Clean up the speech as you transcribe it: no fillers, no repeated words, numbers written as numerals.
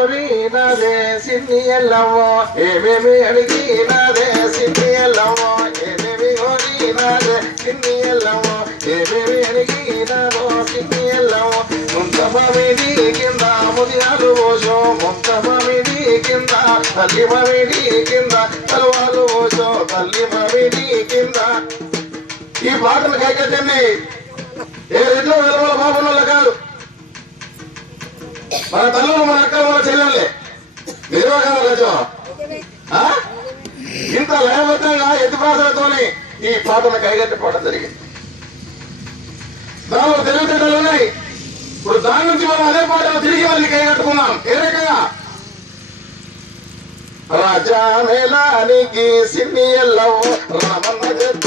కోరినదే సిన్ని ఎల్లవో ఏమేమి అడిగినదే సిన్ని ఎల్లవో ఏమేమి కోరినదే సిన్ని ఎల్లవో ఏమేమి అడిగినదో సిన్ని ఎల్లవో ముంతమమిడి కింద ముదియాలు పోసో ముంతమమిడి కింద తల్లి మమిడి కింద తలవాలు పోసో తల్లి మమిడి కింద. ఈ పాటలు కైకట్టండి ఏ రెడ్లో వెలవల బాబుల కాదు, మన తల్లులు మన అక్కలు మన చెల్లెళ్ళే నిర్వాహకం. ఇంత లయబద్ధంగా ఎత్తిపాసలతోనే ఈ పాటను కైగట్టిపోవడం జరిగింది. దానిలో తెలివితేటలు ఉన్నాయి. ఇప్పుడు దాని నుంచి మనం అదే పాటలు తిరిగి మళ్ళీ కైగట్టుకున్నాం. ఏ రకంగా రాజా మేళానికి సిన్ని ఎల్లవో రామన్న చేత